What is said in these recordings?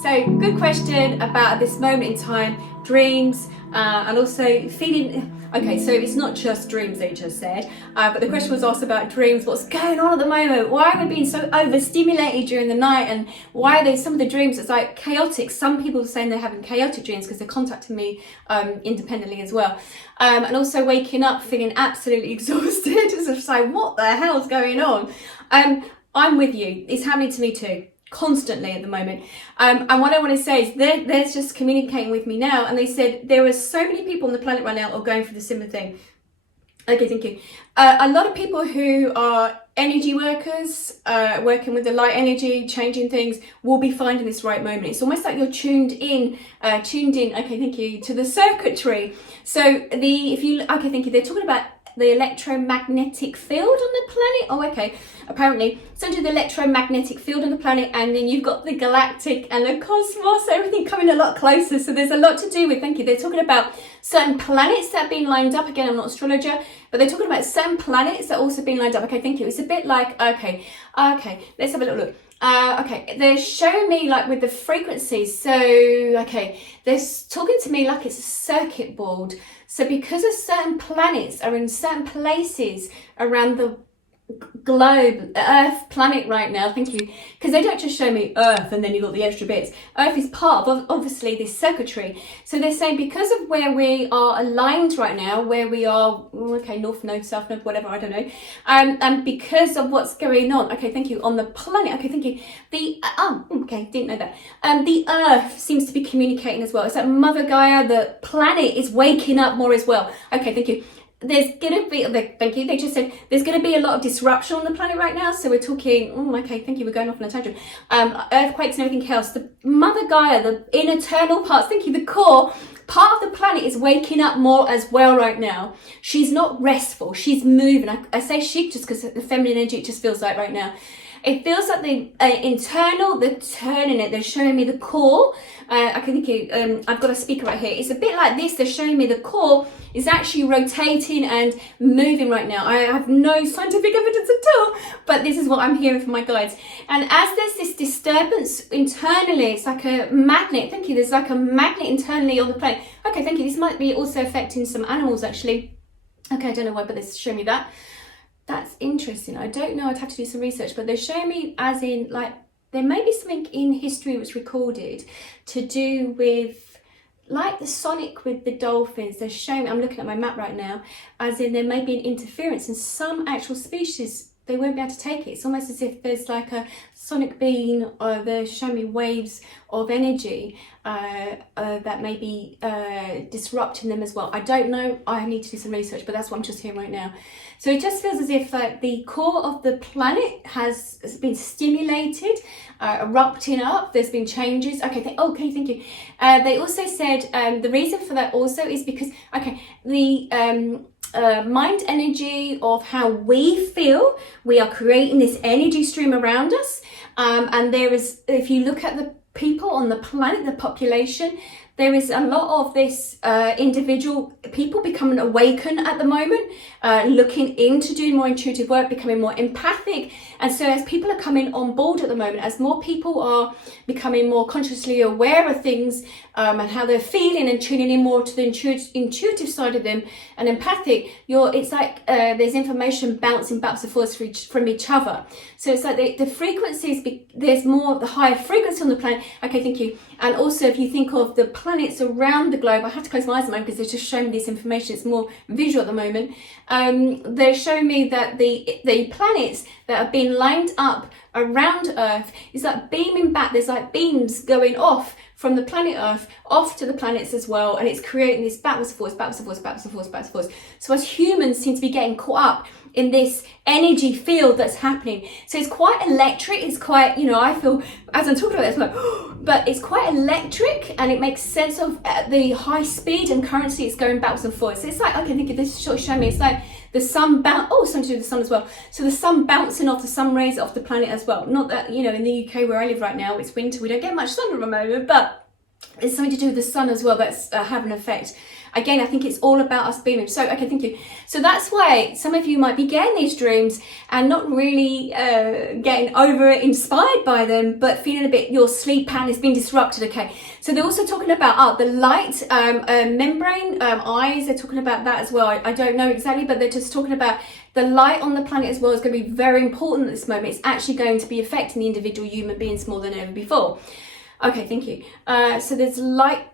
So good question about this moment in time, dreams, and also feeling. Okay, so it's not just dreams they just said, but the question was asked about dreams. What's going on at the moment? Why are we being so overstimulated during the night? And why are they, some of the dreams, it's like chaotic. Some people are saying they're having chaotic dreams because they're contacting me independently as well. And also waking up feeling absolutely exhausted. It's just like, what the hell's going on? I'm with you. It's happening to me too. Constantly at the moment. And what I want to say is they're just communicating with me now, and they said there are so many people on the planet right now who are going through the similar thing. Okay, thank you. A lot of people who are energy workers, working with the light energy, changing things, will be finding this right moment. It's almost like you're tuned in, okay, thank you, to the circuitry. So okay, thank you, they're talking about the electromagnetic field on the planet. Oh, okay. Apparently, so do the electromagnetic field on the planet, and then you've got the galactic and the cosmos, everything coming a lot closer. So there's a lot to do with, thank you. They're talking about certain planets that have been lined up. Again, I'm not an astrologer, but they're talking about certain planets that are also being lined up. Okay, thank you. It's a bit like, okay, let's have a little look. Okay, they're showing me like with the frequencies. So, okay, they're talking to me like it's a circuit board. So because of certain planets are in certain places around the globe, Earth, planet right now, thank you, because they don't just show me Earth and then you've got the extra bits. Earth is part of obviously this circuitry. So they're saying because of where we are aligned right now, where we are, okay, north node, south node, whatever, I don't know, and because of what's going on, okay, thank you, on the planet, okay, thank you, okay, didn't know that, the Earth seems to be communicating as well. It's like Mother Gaia, the planet is waking up more as well. Okay, thank you. There's going to be, thank you, they just said there's going to be a lot of disruption on the planet right now. So we're talking, okay, thank you, we're going off on a tangent. Earthquakes and everything else. The Mother Gaia, the internal parts, thank you, the core part of the planet is waking up more as well right now. She's not restful, she's moving. I say she just because the feminine energy, it just feels like right now. It feels like the internal, they're turning it, they're showing me the core. I can think I've got a speaker right here. It's a bit like this, they're showing me the core is actually rotating and moving right now. I have no scientific evidence at all, but this is what I'm hearing from my guides. And as there's this disturbance internally, it's like a magnet, thank you, there's like a magnet internally on the planet. Okay, thank you, this might be also affecting some animals actually. Okay, I don't know why, but they're showing me that. That's interesting. I don't know, I'd have to do some research, but they're showing me as in like there may be something in history which recorded to do with like the sonic with the dolphins. They're showing me, I'm looking at my map right now, as in there may be an interference in some actual species. They won't be able to take it. It's almost as if there's like a sonic beam, or they're showing me waves of energy that may be disrupting them as well. I don't know, I need to do some research, but that's what I'm just hearing right now. So it just feels as if like the core of the planet has been stimulated, erupting up, there's been changes. Okay, thank you. They also said the reason for that also is because, okay, the mind energy of how we feel, we are creating this energy stream around us, and there is, if you look at the people on the planet, the population, there is a lot of this individual people becoming awakened at the moment, looking into doing more intuitive work, becoming more empathic. And so as people are coming on board at the moment, as more people are becoming more consciously aware of things and how they're feeling and tuning in more to the intuitive side of them and empathic, it's like there's information bouncing back and forth from each other. So it's like the frequencies, there's more, the higher frequency on the planet. Okay, thank you. And also if you think of the planets around the globe, I have to close my eyes at the moment because they're just showing me this information. It's more visual at the moment. They're showing me that the planets that have been lined up around Earth is like beaming back. There's like beams going off from the planet Earth off to the planets as well, and it's creating this backwards and forwards. So as humans seem to be getting caught up in this energy field that's happening. So it's quite electric, it's quite, I feel, as I'm talking about this, I'm like, but it's quite electric, and it makes sense of the high speed and currency it's going backwards and forwards. So it's like, okay, think of this sort of showing me, it's like the sun something to do with the sun as well. So the sun bouncing off the sun rays off the planet as well. Not that, in the UK where I live right now, it's winter, we don't get much sun at the moment, but it's something to do with the sun as well that's having an effect. again, I think it's all about us being rich. So, okay, thank you. So that's why some of you might be getting these dreams and not really getting over inspired by them, but feeling a bit, your sleep pattern has been disrupted. Okay, so they're also talking about the light membrane, eyes. They're talking about that as well. I don't know exactly, but they're just talking about the light on the planet as well is going to be very important at this moment. It's actually going to be affecting the individual human beings more than ever before. Okay, thank you. So there's light.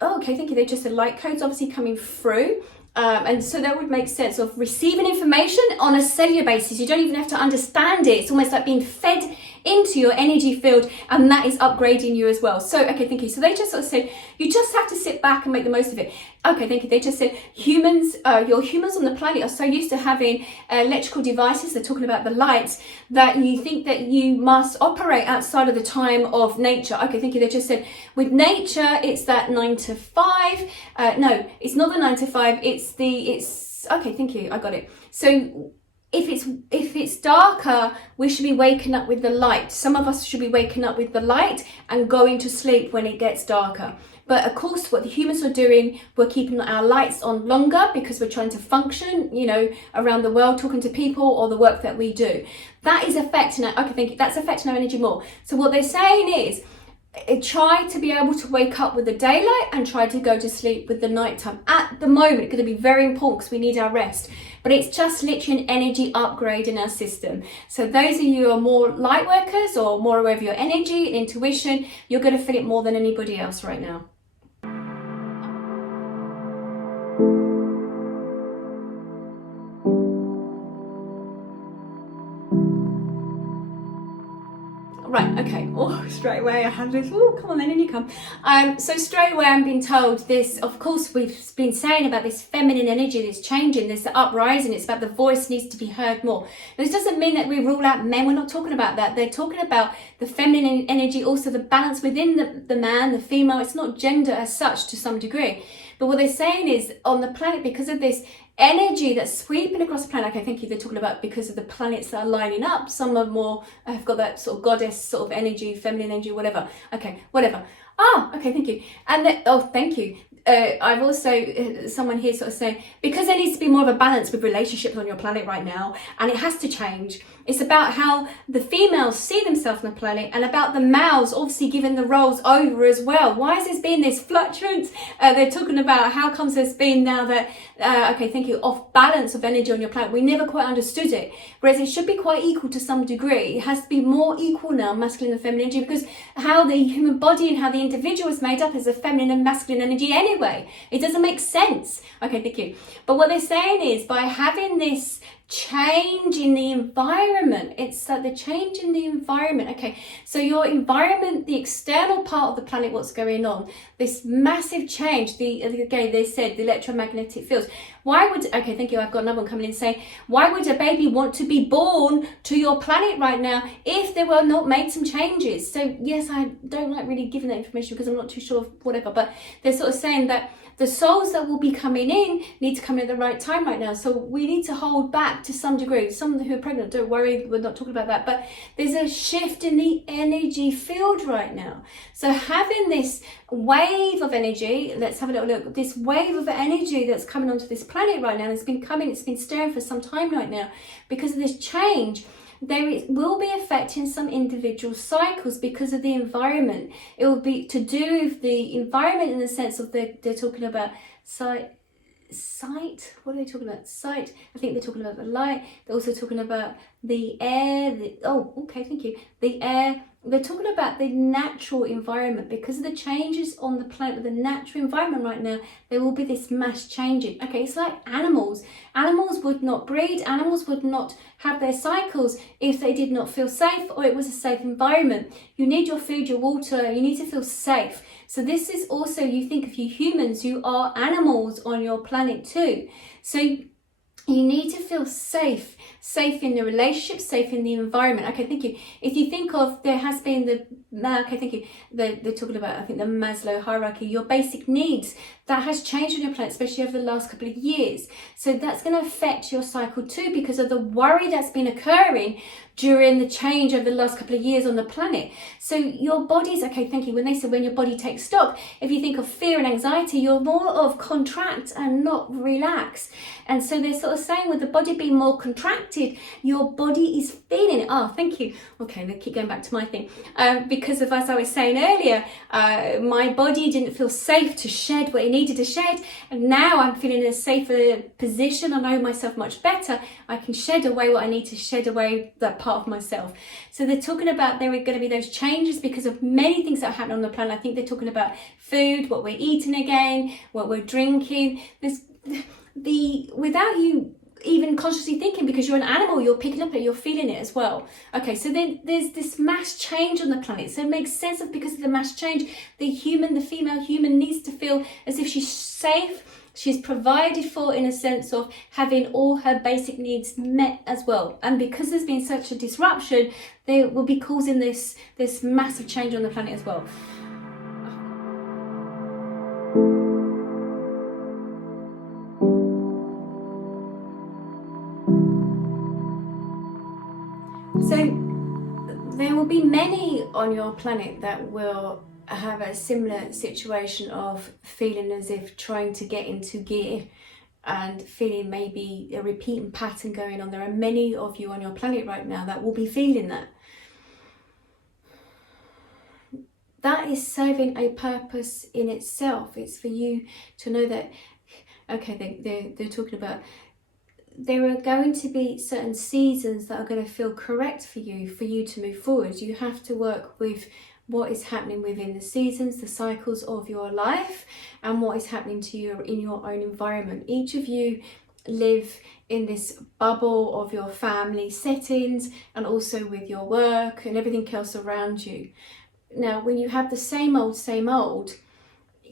Oh, okay, thank you. They just said light codes obviously coming through. And so that would make sense of receiving information on a cellular basis. You don't even have to understand it. It's almost like being fed into your energy field, and that is upgrading you as well. So, okay, thank you. So they just sort of say, you just have to sit back and make the most of it. Okay, thank you. They just said humans, your humans on the planet are so used to having electrical devices, they're talking about the lights, that you think that you must operate outside of the time of nature. Okay, thank you. They just said with nature, it's that 9 to 5. No, it's not the 9 to 5. It's okay, thank you. I got it. So if it's darker, we should be waking up with the light. Some of us should be waking up with the light and going to sleep when it gets darker. But of course, what the humans are doing, we're keeping our lights on longer because we're trying to function, you know, around the world, talking to people or the work that we do. That is affecting our, okay, thank you, that's affecting our energy more. So what they're saying is, try to be able to wake up with the daylight and try to go to sleep with the nighttime. At the moment, it's going to be very important because we need our rest. But it's just literally an energy upgrade in our system. So those of you who are more light workers or more aware of your energy and intuition, you're going to feel it more than anybody else right now. Right, okay. Oh, straight away I had this. Oh, come on then, in you come. So straight away I'm being told this, of course, we've been saying about this feminine energy that's changing, this uprising. It's about the voice needs to be heard more. This doesn't mean that we rule out men. We're not talking about that. They're talking about the feminine energy, also the balance within the man, the female. It's not gender as such to some degree. But what they're saying is on the planet, because of this energy that's sweeping across the planet, okay, thank you, they're talking about because of the planets that are lining up, some are more, have got that sort of goddess sort of energy, feminine energy, whatever. Okay, whatever. Ah, okay, thank you. And then, oh, thank you. I've also, someone here sort of saying, because there needs to be more of a balance with relationships on your planet right now, and it has to change. It's about how the females see themselves on the planet and about the males obviously giving the roles over as well. Why has there been this fluctuance? They're talking about how comes there's been now that, okay, thank you, off balance of energy on your planet. We never quite understood it. Whereas it should be quite equal to some degree. It has to be more equal now, masculine and feminine energy, because how the human body and how the individual is made up is a feminine and masculine energy anyway. It doesn't make sense. Okay, thank you. But what they're saying is by having this change in the environment, it's the change in the environment. Okay, so your environment, the external part of the planet, what's going on, this massive change, again, they said the electromagnetic fields. Why would, okay, thank you, I've got another one coming in saying, why would a baby want to be born to your planet right now if there were not made some changes? So yes, I don't like really giving that information because I'm not too sure of whatever, but they're sort of saying that the souls that will be coming in need to come in at the right time right now. So we need to hold back to some degree. Some who are pregnant, don't worry, we're not talking about that. But there's a shift in the energy field right now. So having this wave of energy, let's have a little look, this wave of energy that's coming onto this planet right now, it's been stirring for some time right now. Because of this change, there will be affecting some individual cycles because of the environment. It will be to do with the environment in the sense of they're talking about sight. What are they talking about? Sight. I think they're talking about the light. They're also talking about the air. Oh, okay, thank you. The air. They're talking about the natural environment because of the changes on the planet with the natural environment right now. There will be this mass changing. Okay, it's like animals. Animals would not breed. Animals would not have their cycles if they did not feel safe or it was a safe environment. You need your food, your water. You need to feel safe. So this is also, you think of you humans, you are animals on your planet too. So You need to feel safe in the relationship, safe in the environment. Okay, thank you. If you think of, there has been okay, thank you. They're talking about, I think, the Maslow hierarchy, your basic needs. That has changed on your planet, especially over the last couple of years. So that's going to affect your cycle too, because of the worry that's been occurring during the change over the last couple of years on the planet. So your body's, okay, thank you. When they said when your body takes stock, if you think of fear and anxiety, you're more of contract and not relax. And so they're sort of saying with the body being more contracted, your body is feeling it. Oh, thank you. Okay, let's keep going back to my thing. Because of, as I was saying earlier, my body didn't feel safe to shed what it needed to shed. And now I'm feeling in a safer position. I know myself much better. I can shed away what I need to shed away, that part of myself. So they're talking about there are going to be those changes because of many things that are happening on the planet. I think they're talking about food, what we're eating again, what we're drinking. Without you even consciously thinking, because you're an animal, you're picking up it, you're feeling it as well. Okay, so then there's this mass change on the planet. So it makes sense of, because of the mass change, the female human needs to feel as if she's safe, she's provided for, in a sense of having all her basic needs met as well. And because there's been such a disruption, they will be causing this massive change on the planet as well. So there will be many on your planet that will have a similar situation of feeling as if trying to get into gear and feeling maybe a repeating pattern going on. There are many of you on your planet right now that will be feeling that. That is serving a purpose in itself. It's for you to know that, okay, they're talking about, there are going to be certain seasons that are going to feel correct for you to move forward. You have to work with what is happening within the seasons, the cycles of your life, and what is happening to you in your own environment. Each of you live in this bubble of your family settings and also with your work and everything else around you. Now, when you have the same old,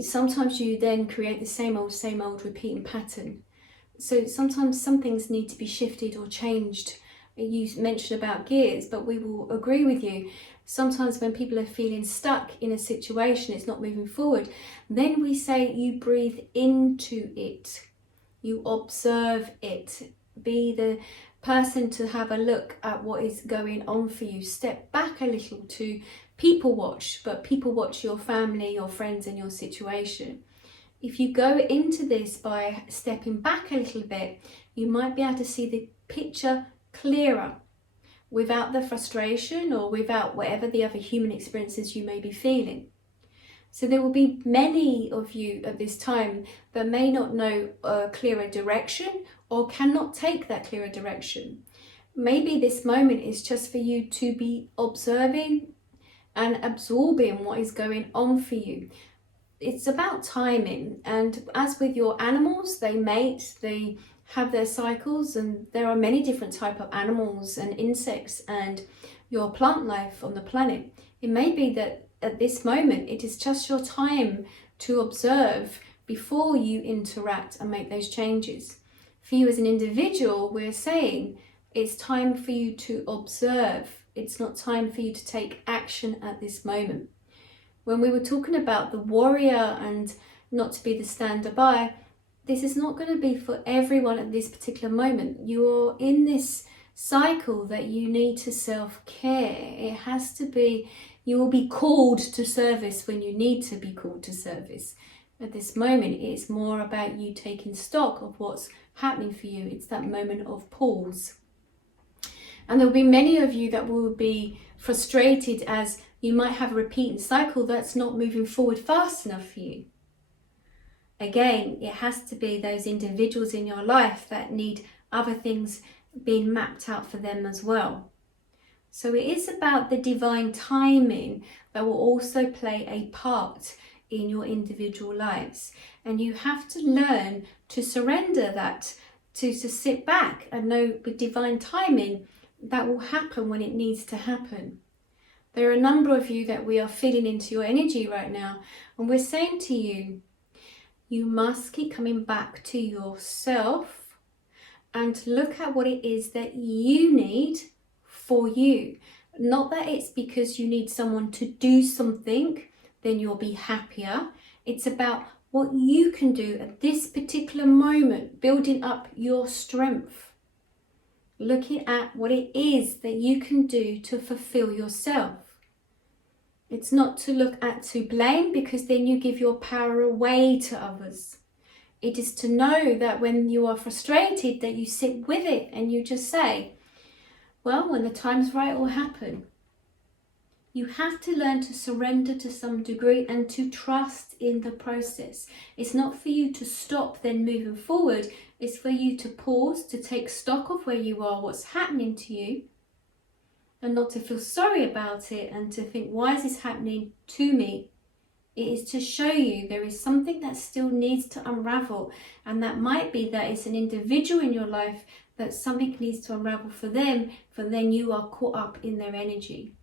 sometimes you then create the same old repeating pattern. So sometimes some things need to be shifted or changed. You mentioned about gears, but we will agree with you. Sometimes when people are feeling stuck in a situation, it's not moving forward, then we say you breathe into it. You observe it. Be the person to have a look at what is going on for you. Step back a little to people watch, but people watch your family, your friends, and your situation. If you go into this by stepping back a little bit, you might be able to see the picture clearer without the frustration or without whatever the other human experiences you may be feeling. So there will be many of you at this time that may not know a clearer direction or cannot take that clearer direction. Maybe this moment is just for you to be observing and absorbing what is going on for you. It's about timing, and as with your animals, they mate, they have their cycles, and there are many different types of animals and insects and your plant life on the planet. It may be that at this moment it is just your time to observe before you interact and make those changes. For you as an individual, we're saying it's time for you to observe. It's not time for you to take action at this moment. When we were talking about the warrior and not to be the stand-by, this is not going to be for everyone at this particular moment. You're in this cycle that you need to self-care. It has to be, you will be called to service when you need to be called to service. At this moment, it's more about you taking stock of what's happening for you. It's that moment of pause. And there'll be many of you that will be frustrated as you might have a repeating cycle that's not moving forward fast enough for you. Again, it has to be those individuals in your life that need other things being mapped out for them as well. So it is about the divine timing that will also play a part in your individual lives. And you have to learn to surrender that, to sit back and know with divine timing that will happen when it needs to happen. There are a number of you that we are feeding into your energy right now, and we're saying to you, you must keep coming back to yourself and look at what it is that you need for you. Not that it's because you need someone to do something, then you'll be happier. It's about what you can do at this particular moment, building up your strength. Looking at what it is that you can do to fulfill yourself. It's not to look at to blame, because then you give your power away to others. It is to know that when you are frustrated, that you sit with it and you just say, well, when the time's right, it will happen. You have to learn to surrender to some degree and to trust in the process. It's not for you to stop then moving forward. It's for you to pause, to take stock of where you are, what's happening to you, and not to feel sorry about it and to think, why is this happening to me? It is to show you there is something that still needs to unravel, and that might be that it's an individual in your life that something needs to unravel for them, for then you are caught up in their energy.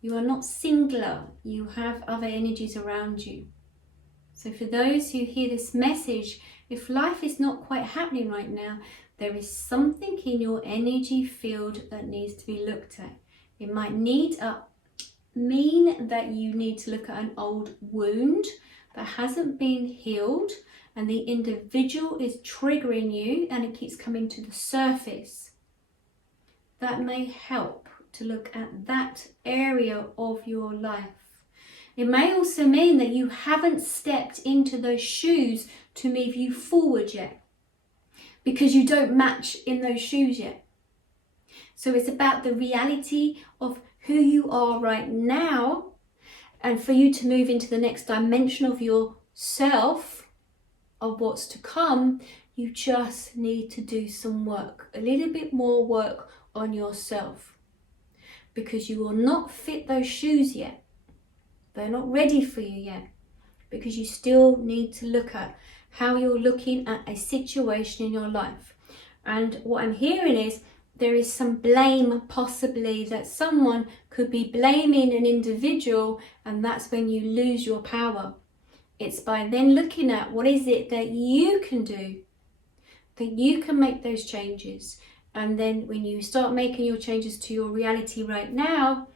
You are not singular, you have other energies around you. So for those who hear this message, if life is not quite happening right now, there is something in your energy field that needs to be looked at. It might mean that you need to look at an old wound that hasn't been healed, and the individual is triggering you and it keeps coming to the surface. That may help to look at that area of your life. It may also mean that you haven't stepped into those shoes to move you forward yet, because you don't match in those shoes yet. So it's about the reality of who you are right now, and for you to move into the next dimension of yourself, of what's to come, you just need to do some work, a little bit more work on yourself, because you will not fit those shoes yet. They're not ready for you yet, because you still need to look at how you're looking at a situation in your life. And what I'm hearing is there is some blame, possibly that someone could be blaming an individual, and that's when you lose your power. It's by then looking at what is it that you can do, that you can make those changes. And then when you start making your changes to your reality right now,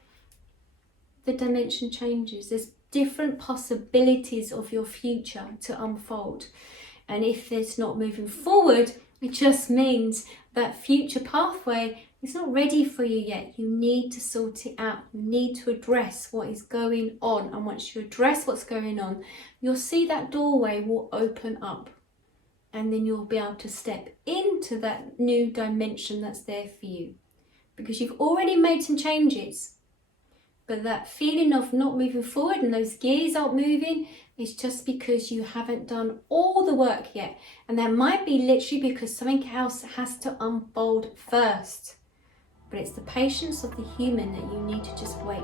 the dimension changes. There's different possibilities of your future to unfold. And if it's not moving forward, it just means that future pathway is not ready for you yet. You need to sort it out. You need to address what is going on. And once you address what's going on, you'll see that doorway will open up. And then you'll be able to step into that new dimension that's there for you. Because you've already made some changes. But that feeling of not moving forward and those gears aren't moving is just because you haven't done all the work yet. And that might be literally because something else has to unfold first. But it's the patience of the human that you need to just wait.